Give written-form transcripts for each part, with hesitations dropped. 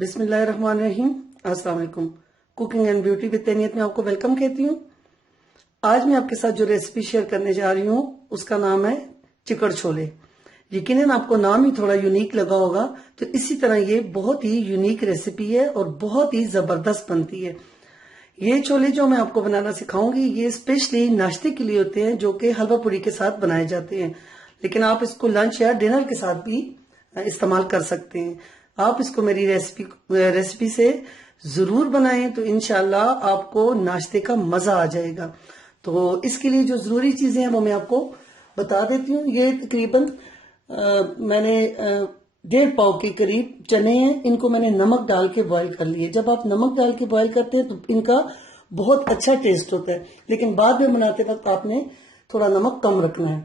बिस्मिल्लाहिर्रहमानिर्रहीम। अस्सलाम वालेकुम। कुकिंग एंड ब्यूटी विद तैनियत में आपको वेलकम कहती हूँ। आज मैं आपके साथ जो रेसिपी शेयर करने जा रही हूँ उसका नाम है चिकड़ छोले। यकीनन आपको नाम ही थोड़ा यूनिक लगा होगा, तो इसी तरह ये बहुत ही यूनिक रेसिपी है और बहुत ही जबरदस्त बनती है। ये छोले जो मैं आपको बनाना सिखाऊंगी ये स्पेशली नाश्ते के लिए होते हैं, जो कि हलवा पूरी के साथ बनाए जाते हैं, लेकिन आप इसको लंच या डिनर के साथ भी इस्तेमाल कर सकते हैं। आप इसको मेरी रेसिपी से जरूर बनाएं तो इंशाल्लाह आपको नाश्ते का मजा आ जाएगा। तो इसके लिए जो जरूरी चीजें हैं वो मैं आपको बता देती हूँ। ये तकरीबन मैंने 1.5 पाव के करीब चने हैं, इनको मैंने नमक डाल के बॉईल कर लिए। जब आप नमक डाल के बॉईल करते हैं तो इनका बहुत अच्छा टेस्ट होता है, लेकिन बाद में बनाते वक्त आपने थोड़ा नमक कम रखना है।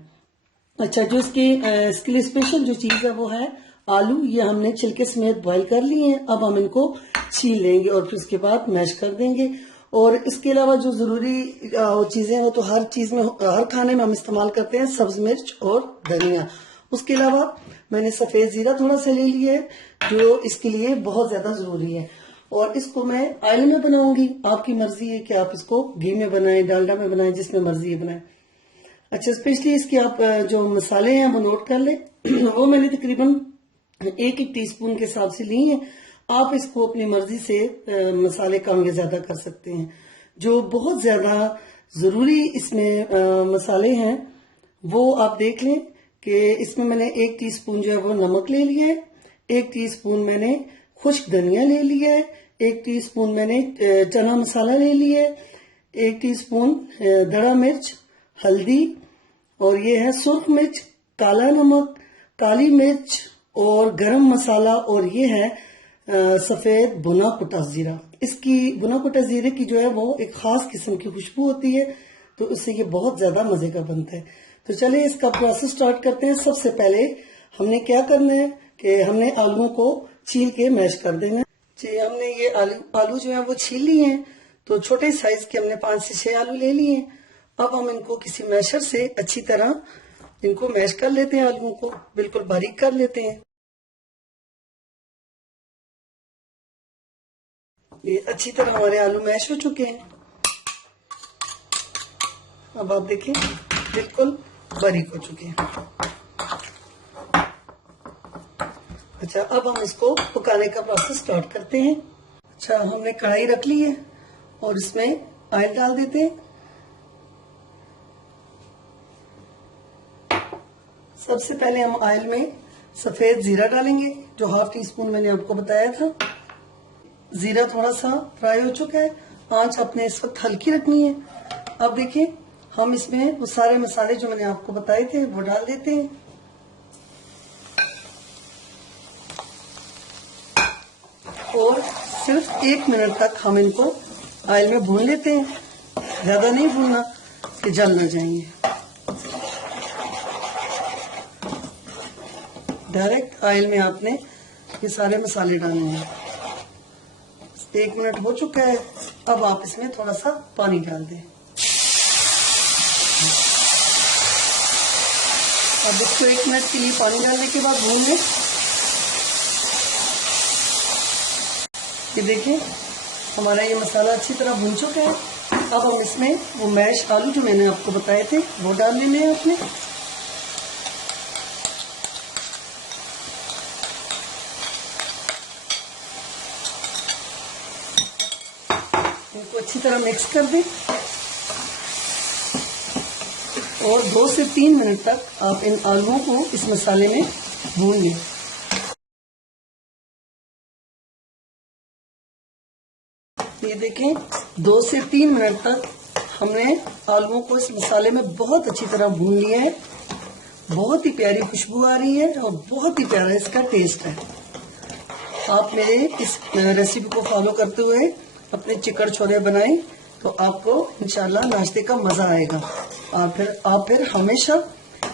अच्छा, जो इसके लिए स्पेशल जो चीज है वो है आलू। ये हमने छिलके समेत बॉईल कर लिए हैं। अब हम इनको छील लेंगे और फिर उसके बाद मैश कर देंगे। और इसके अलावा जो जरूरी चीजें हैं वो तो हर चीज में, हर खाने में हम इस्तेमाल करते हैं, सब्ज मिर्च और धनिया। उसके अलावा मैंने सफेद जीरा थोड़ा सा ले लिया है, जो इसके लिए बहुत ज्यादा जरूरी है। और इसको मैं ऑयल में बनाऊंगी। आपकी मर्जी है कि आप इसको घी में बनाएं, डालडा में बनाएं, जिसमें मर्जी है बनाएं। अच्छा, स्पेशली इसके आप जो मसाले हैं वो नोट कर लें। वो मैंने तकरीबन 1 टीस्पून के हिसाब से ली है। आप इसको अपनी मर्जी से मसाले कम या ज्यादा कर सकते हैं। जो बहुत ज्यादा जरूरी इसमें मसाले हैं वो आप देख लें कि इसमें मैंने 1 टीस्पून जो है वो नमक ले लिया है, 1 टीस्पून मैंने खुश्क धनिया ले लिया है, 1 टीस्पून मैंने चना मसाला ले लिया है, 1 टीस्पून दड़ा मिर्च, हल्दी, और ये है सुर्ख मिर्च, काला नमक, काली मिर्च और गरम मसाला, और ये है सफेद भुना कुटा जीरा। इसकी भुना कुटा जीरे की जो है वो एक खास किस्म की खुशबू होती है, तो उससे ये बहुत ज्यादा मजे का बनता है। तो चलिए इसका प्रोसेस स्टार्ट करते हैं। सबसे पहले हमने क्या करना है कि हमने आलूओं को छील के मैश कर देना है। जी, हमने ये आलू जो है वो छील लिए हैं। तो छोटे साइज के हमने 5 से 6 आलू ले लिए हैं। अब हम इनको किसी मैशर से अच्छी तरह इनको मैश कर लेते हैं। आलूओं को बिल्कुल बारीक कर लेते हैं। ये अच्छी तरह हमारे आलू मैश हो चुके हैं। अब आप देखें बिल्कुल बारीक हो चुके हैं। अच्छा, अब हम इसको पकाने का प्रोसेस स्टार्ट करते हैं। अच्छा, हमने कढ़ाई रख ली है और इसमें ऑयल डाल देते हैं। सबसे पहले हम ऑयल में सफेद जीरा डालेंगे, जो 1/2 टीस्पून मैंने आपको बताया था। जीरा थोड़ा सा फ्राई हो चुका है। आंच अपने इस वक्त हल्की रखनी है। अब देखिए हम इसमें वो सारे मसाले जो मैंने आपको बताए थे वो डाल देते हैं। और सिर्फ 1 मिनट तक हम इनको ऑयल में भून लेते हैं। ज्यादा नहीं भूनना कि जल न जाएंगे। डायरेक्ट ऑयल में आपने ये सारे मसाले डालने हैं। 1 मिनट हो चुका है। अब आप इसमें थोड़ा सा पानी डाल दें। अब इसको 1 मिनट के लिए पानी डालने के बाद भून लें। ये देखिए हमारा ये मसाला अच्छी तरह भून चुका है। अब हम इसमें वो मैश आलू जो मैंने आपको बताए थे वो डाल लेने हैं अपने। इनको अच्छी तरह मिक्स कर दें और 2 से 3 मिनट तक आप इन आलूओं को इस मसाले में भून लें। ये देखें 2 से 3 मिनट तक हमने आलूओं को इस मसाले में बहुत अच्छी तरह भून लिया है। बहुत ही प्यारी खुशबू आ रही है और बहुत ही प्यारा इसका टेस्ट है। आप मेरे इस रेसिपी को फॉलो करते हुए अपने चिकड़ छोले बनाएं तो आपको इंशाल्लाह नाश्ते का मजा आएगा। आप फिर हमेशा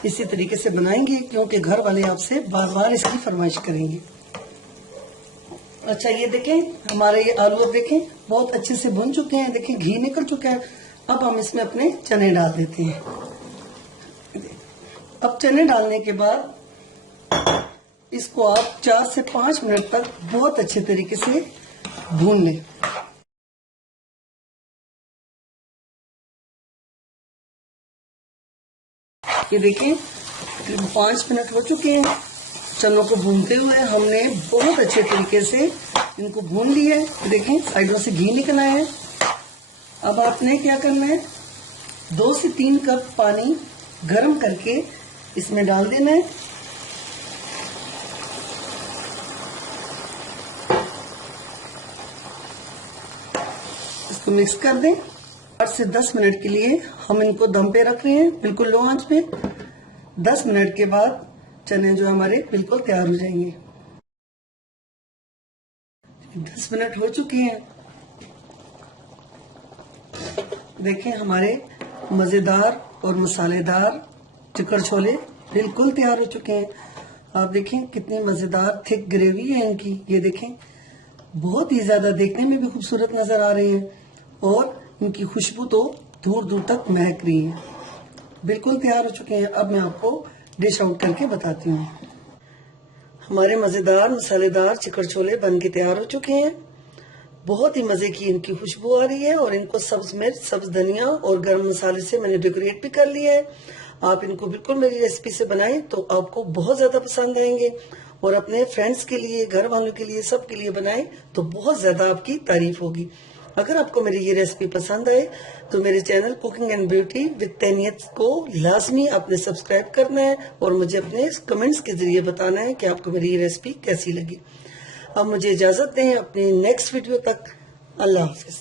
इसी तरीके से बनाएंगे, क्योंकि घर वाले आपसे बार बार इसकी फरमाइश करेंगे। अच्छा, ये देखें हमारे ये आलू अब देखें बहुत अच्छे से भुन चुके हैं। देखें घी निकल चुका है। अब हम इसमें अपने चने डाल देते हैं। अब चने डालने के बाद इसको आप 4 से 5 मिनट तक बहुत अच्छे तरीके से भून लें। ये देखिए 5 मिनट हो चुके हैं चनों को भूनते हुए। हमने बहुत अच्छे तरीके से इनको भून लिया है। देखें साइडों से घी निकल आया है। अब आपने क्या करना है, 2 से 3 कप पानी गर्म करके इसमें डाल देना है। इसको मिक्स कर दें। 8 से 10 मिनट के लिए हम इनको दम पे रख रहे हैं, बिल्कुल लो आंच पे। 10 मिनट के बाद चने जो हमारे बिल्कुल तैयार हो जाएंगे। 10 मिनट हो चुके हैं। देखें हमारे मजेदार और मसालेदार चिकड़ छोले बिल्कुल तैयार हो चुके हैं। आप देखें कितनी मजेदार थिक ग्रेवी है इनकी। ये देखें बहुत ही ज्यादा देखने में भी खूबसूरत नजर आ रही है और इनकी खुशबू तो दूर दूर तक महक रही है। बिल्कुल तैयार हो चुके हैं। अब मैं आपको डिश आउट करके बताती हूँ। हमारे मजेदार मसालेदार चिकड़ छोले बन के तैयार हो चुके हैं। बहुत ही मजे की इनकी खुशबू आ रही है और इनको सब्ज मिर्च, सब्ज धनिया और गर्म मसाले से मैंने डेकोरेट भी कर लिया है। आप इनको बिल्कुल मेरी रेसिपी से बनाएं तो आपको बहुत ज्यादा पसंद आएंगे और अपने फ्रेंड्स के लिए, घर वालों के लिए, सबके लिए बनाएं तो बहुत ज्यादा आपकी तारीफ होगी। अगर आपको मेरी ये रेसिपी पसंद आए तो मेरे channel cooking and beauty with Tainiyat को लाजमी आपने सब्सक्राइब करना है और मुझे अपने कमेंट्स के जरिए बताना है कि आपको मेरी ये रेसिपी कैसी लगी। अब मुझे इजाजत दें अपनी नेक्स्ट वीडियो तक। अल्लाह हाफिज।